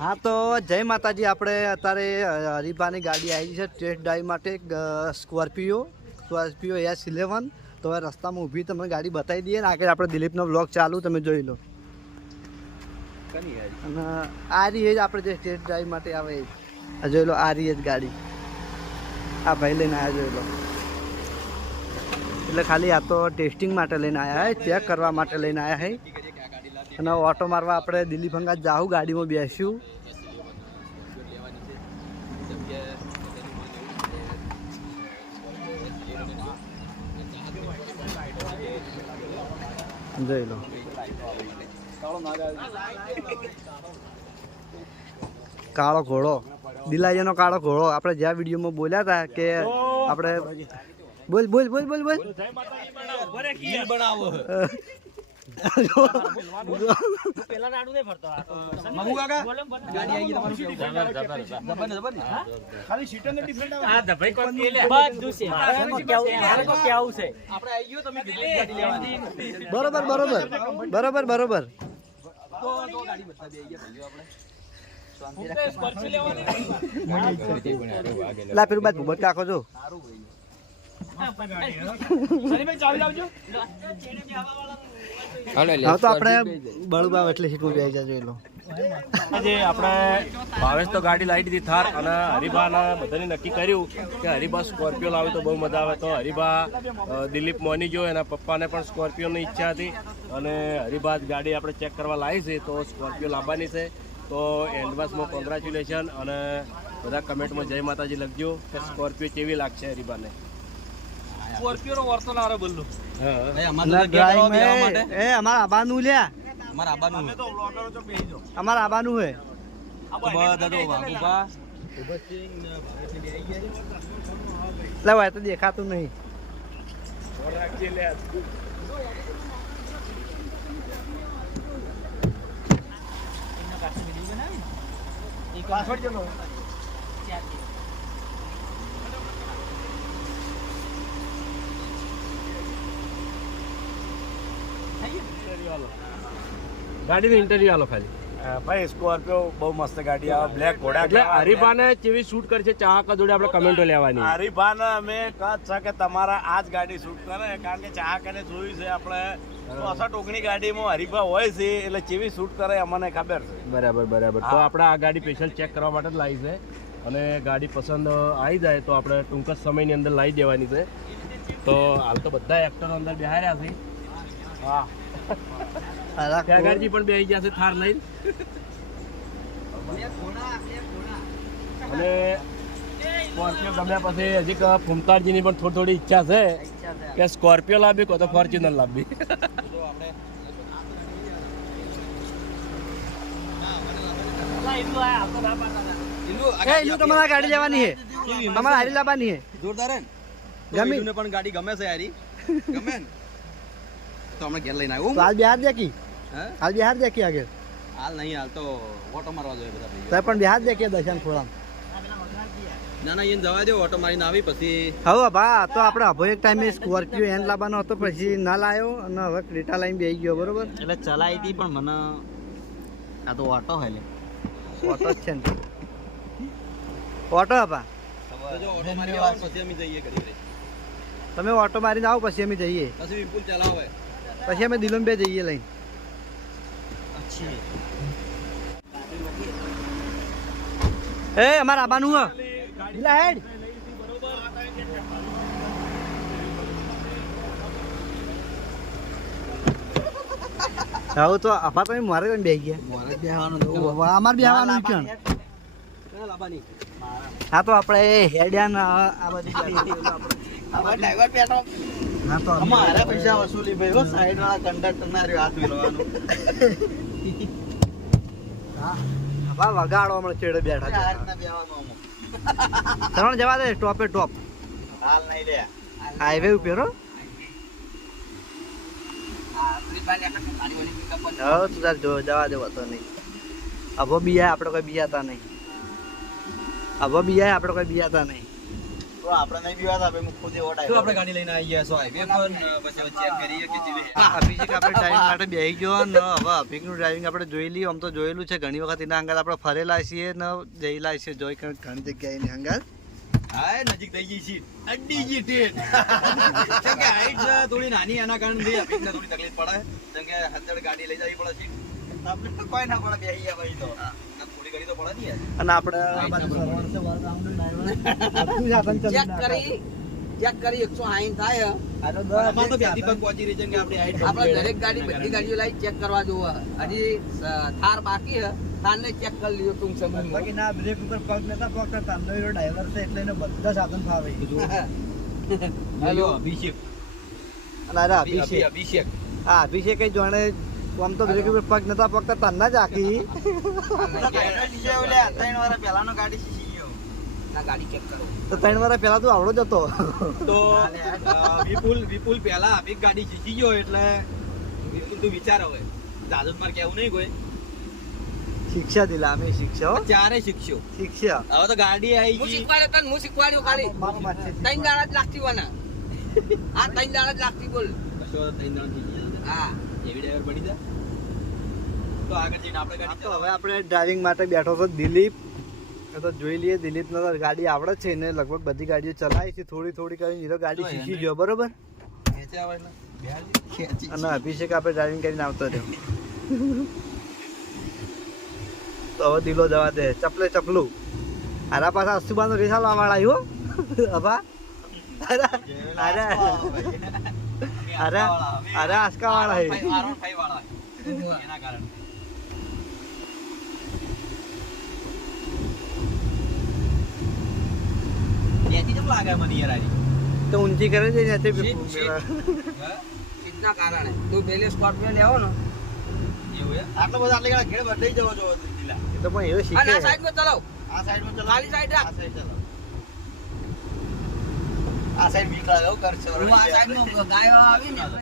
હા તો જય માતાજી. આપણે અત્યારે હરિભાની હરીફાની ગાડી આવી છે ટેસ્ટ ડ્રાઈવ માટે સ્કોર્પિયો સ્કોર્પિયો એસ ઇલેવન તો હવે રસ્તામાં ઊભી તમને ગાડી બતાવી દઈએ ને. આગળ આપણે દિલીપનો બ્લોગ ચાલુ તમે જોઈ લો. અને આ રહી જ આપણે જે ટેસ્ટ ડ્રાઈવ માટે આવે એ. જોઈ લો આ રહી જ ગાડી. આ ભાઈ લઈને આવ્યા જોઈ લો. એટલે ખાલી આ તો ટેસ્ટિંગ માટે લઈને આવ્યા હે ચેક કરવા માટે લઈને આવ્યા હે. અને ઓટો મારવા આપણે દિલ્હી ભંગા જાઉં ગાડીમાં બેસ્યું જઈ લો. કાળો ઘોડો. દિલાજીનો કાળો ઘોડો. આપણે જ્યાં વિડીયોમાં બોલ્યા હતા કે આપણે બોલ બોલ બોલ બોલ બોલ. બરોબર બરોબર. બરોબર બરોબર. લા પેલું બાદ ભૂબટ કાકો જો. હા તો ભાવેશ તો ગાડી લાવી દીધી થાર અને હરિભાના બધાને નક્કી કર્યું કે હરિભા સ્કોર્પિયો લાવે તો બહુ મજા આવે. તો હરિભા દિલીપ મોની જો એના પપ્પાને પણ સ્કોર્પિયોની ઈચ્છા હતી અને હરિભા ગાડી આપણે ચેક કરવા લાવી છે તો સ્કોર્પિયો લાવવાની છે. તો એડવાન્સમાં કોંગ્રેચ્યુલેશન અને બધા કમેન્ટમાં જય માતાજી લખજો કે સ્કોર્પિયો કેવી લાગશે હરિભાને? હા. ના ડ્રાઈવ મે એ અમારા આબાનું લ્યા અમારા આબાનું. હે. લે ભાઈ તો દેખાતું નહીં. ગાડીનું ઇન્ટરવ્યુ આલો ખાલી. ભાઈ સ્કોર્પિયો બહુ મસ્ત ગાડી આવે. બ્લેક ઘોડા એટલે હરિભાને કેવી શૂટ કરશે ચાહક જોડે આપણે કમેન્ટો લેવાની. હરીફાને અમે કચ્છ છે કે તમારા આ જ ગાડી શૂટ કરે કારણ કે ચાહકને જોયું છે આપણે. ચોસઠ ઓગણી ગાડીમાં હરીફા હોય છે એટલે કેવી શૂટ કરે અમને ખબર છે. બરાબર બરાબર. તો આપણે આ ગાડી સ્પેશિયલ ચેક કરવા માટે જ લાવી છે. અને ગાડી પસંદ આવી જાય તો આપણે ટૂંક જ સમયની અંદર લાવી દેવાની છે. તો હાલ તો બધા એક્ટરો અંદર બિહાર્યા છે. હા ત્યાગારજી પણ બેસી ગયા છે થાર લઈને. અને સ્કોર્પિયો ગમ્યા પછી હજી ફૂમતારજીની પણ થોડી થોડી ઈચ્છા છે. કે સ્કોર્પિયો લાવવી કો તો ફોર્ચ્યુનર લાવી તમારે ગાડી લેવાની છે તમારે હારી લાવવાની છે જોરદાર ગમી? પણ ગાડી ગમે છે યારી ગમે ને? તો હમણાં ઘેર લઈને આવ્યો હાલ બિહાર દેખી હાલ બિહાર દેખી આગળ? હાલ નહીં હાલ તો ઓટો મારવા જોઈએ બધા પણ બિહાર દેખીએ દર્શન ખોળામ? ના ના એને જવા દો ઓટો મારીને આવી પછી. હવે ભા તો આપણે અભો એક ટાઈમે સ્કોર્પિયો એન લાવવાનો હતો પછી ના લાવ્યો અને હવે ક્રેટા લાઈન બેસી ગયો બરોબર? એટલે ચલાવી હતી પણ મને આ તો ઓટો હોય લે. ઓટો જ છે ને. ઓટો હપા જો ઓટો મારી આવે પછી અમે જઈએ ઘડી ઘડી તમે ઓટો મારીને આવો પછી અમે જઈએ. પછી વિપુલ ચલાવે. પછી અમે દિલમ બે જઈએ લઈને. એ અમારા આબાનું હ. ઢીલા હેડ. તો આફા તમે મારે બેસી ગયા. મોરે બેહવાનું અમાર બેહવાનું છે હા તો આપણે હેડ્યાન આ બધી ડ્રાઈવર બેઠો અમારા પૈસા વસૂલી ભાઈ હો સાઈડ વાળા કંડક્ટર ના હાથ મિલવાનું. હા. વગાડો હમણાં છેડે બેઠા છે. ત્રણ જવા દે ટોપે ટોપ. હાલ નહીં લે. હાઈવે ઉપર હો. હવે તું તાર જો જવા દેવો તો નહીં. અભો બિયા આપણે કોઈ બિયાતા નહીં. અભો બિયા આપણે કોઈ બિયાતા નહીં. તો આપણે નહીં પીવાતા ભાઈ હું ખુદ એવો તો આપણે ગાડી લઈને આવી ગયા? છો હાઈવે પર ને હવે ચેક કરીએ કે જેવી? અભિષેક આપણે ડ્રાઇવિંગ માટે બેસી ગયો ને હવે અભિકનું ડ્રાઇવિંગ આપણે જોઈ લઈએ આમ તો જોયેલું છે. ઘણી વખત એના અંગાત આપણે ફરેલા છીએ ને જઈલા છીએ જોઈ ઘણી જગ્યાએ એની અંગાત હા નજીક થઈ ગઈ સીટ અડી ગઈ ટેટ કેમ કે હાઈટ છે થોડી નાની એના કારણે ભાઈ અભિકને થોડી તકલીફ પડે. કેમ કે હજાર ગાડી લઈ જવી પડે છે. આપણે તો કોઈ ના પડે ગયા ભાઈ તો. અને આપણે ચેક કરી ચેક કરી થાય. આ તો દસ આમાં તો એક બેથી પગ પહોંચી રહી છે કે આપણી આપણે દરેક ગાડી બધી ગાડીઓ લાવી ચેક કરવા જોવે. હજી થાર બાકી હે થારને ચેક કરી લીધો તું સમયમાં. બાકી ના બ્રેક ઉપર પગ નતા પગતા ડ્રાઈવર છે એટલે એને બધા સાધન ફાવે. હેલો. અભિષેક. અભિષેક. અભિષેક. હા અભિષેક જાણે આમ તો બ્રેક કે પગ નતા પગતા તારના જ આખી. ત્રણ વાર પહેલાનો ગાડી શીખી ગયો ના ગાડી ચેક કરો. તો ત્રણ વાર પહેલા તું આવડો જ હતો. તો વિપુલ વિપુલ પહેલા અભિક ગાડી શીખી ગયો એટલે વિપુલ તું વિચાર હવે. દાદુ મારે કેવું નહીં કોઈ. શિક્ષા દિલા અમે શિક્ષા હો. ચારે શિક્ષો. શિક્ષા. હવે તો ગાડી આવી હું શીખવાડ્યો તને હું શીખવાડ્યો ખાલી. મારું વાત છે. ત્રણ દાડા જ લાગતી વાના આ ત્રણ દાડા જ લાગતી બોલ. કશો ત્રણ દાડા હા. એવી ડ્રાઈવર બની જા. તો આગળ જઈને આપણે ગાડી તો હવે આપણે ડ્રાઇવિંગ માટે બેઠો છો દિલીપ. તો જોઈ લઈએ દિલીપને તો ગાડી આવડે છે. ને લગભગ બધી ગાડીઓ ચલાવી છે. થોડી થોડી કરીને એ તો ગાડી શીખી ગયો બરોબર. અને અભિષેક આપણે ડ્રાઇવિંગ કરીને આવતો રહ્યો. તો હવે દિલો જવા દે. ચપલે ચપલું. આરા પાછા અસ્તુબાનો રેસાલવા વાળા આવ્યો? અભા? અરે. અરે અરે અરે આસ્કા વાળા એના કારણે. કેમ લાગે મને યાર તો ઊંચી કરે છે ને તે શીટ, શીટ. હા? સીટના કારણે. તું પેલે સ્કોર્પિયો લેવો ને. એવું આટલો બધો આટલી ઘેર બદલાઈ જવો જો દિલા તો પણ એવો અને શીખે. આ સાઈડમાં ચલાવ. આ સાઈડમાં ચલો ખાલી સાઈડ રાખ. આ સાઈડ ચલો આ સાઈડ હો, ઘર છે હું આ સાઈડમાં ગાયો આવી ને